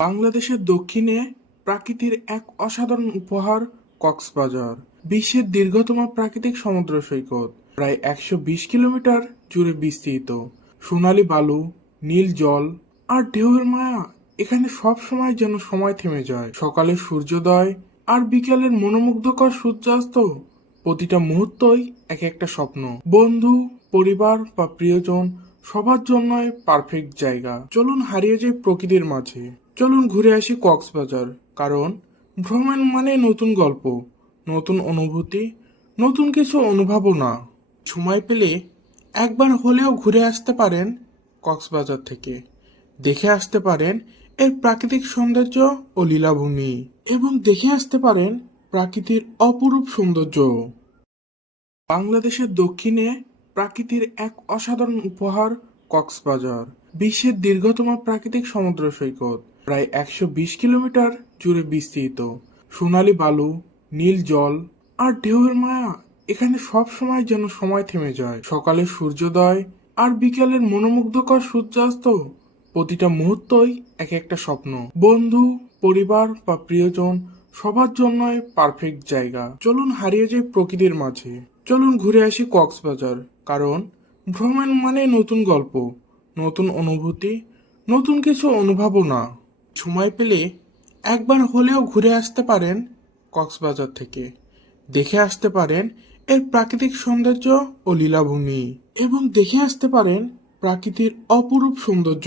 বাংলাদেশের দক্ষিণে প্রাকৃতির এক অসাধারণ উপহার কক্সবাজার। বিশ্বের দীর্ঘতম প্রাকৃতিক সমুদ্র সৈকত, প্রায় 120 কিলোমিটার জুড়ে বিস্তৃত। সোনালী বালু, নীল জল আর ঢেউয়ের মায়া এখানে সব সময় যেন সময় থেমে যায়। সকালের সূর্যোদয় আর বিকেলের মনোমুগ্ধকর সূর্যাস্ত, প্রতিটা মুহূর্তই এক একটা স্বপ্ন। বন্ধু, পরিবার বা প্রিয়জন সবার জন্যই পারফেক্ট জায়গা। চলুন হারিয়ে যাই প্রকৃতির মাঝে। চলুন ঘুরে আসি কক্সবাজার, কারণ ভ্রমণ মানে নতুন গল্প, নতুন অনুভূতি, নতুন কিছু অনুভবনা। সময় পেলে একবার হলেও ঘুরে আসতে পারেন কক্সবাজার থেকে। দেখে আসতে পারেন এর প্রাকৃতিক সৌন্দর্য ও লীলাভূমি, এবং দেখে আসতে পারেন প্রাকৃতির অপরূপ সৌন্দর্য। বাংলাদেশের দক্ষিণে প্রাকৃতির এক অসাধারণ উপহার কক্সবাজার। বিশ্বের দীর্ঘতম প্রাকৃতিক সমুদ্র সৈকত, প্রায় 120 কিলোমিটার জুড়ে বিস্তৃত। সোনালী বালু, নীল জল আর ঢেউয়ের মায়া এখানে সব সময় যেন সময় থেমে যায়। সকালের সূর্যোদয় আর বিকেলের মনোমুগ্ধকর সূর্যাস্ত, প্রতিটা মুহূর্তই এক একটা স্বপ্ন। বন্ধু, পরিবার বা প্রিয়জন সবার জন্যই পারফেক্ট জায়গা। চলুন হারিয়ে যাই প্রকৃতির মাঝে। চলুন ঘুরে আসি কক্সবাজার, কারণ ভ্রমণ মানে নতুন গল্প, নতুন অনুভূতি, নতুন কিছু অনুভবনা। সময় পেলে একবার হলেও ঘুরে আসতে পারেন কক্সবাজার থেকে। দেখে আসতে পারেন এর প্রাকৃতিক সৌন্দর্য ও লীলাভূমি, এবং দেখে আসতে পারেন প্রাকৃতির অপরূপ সৌন্দর্য।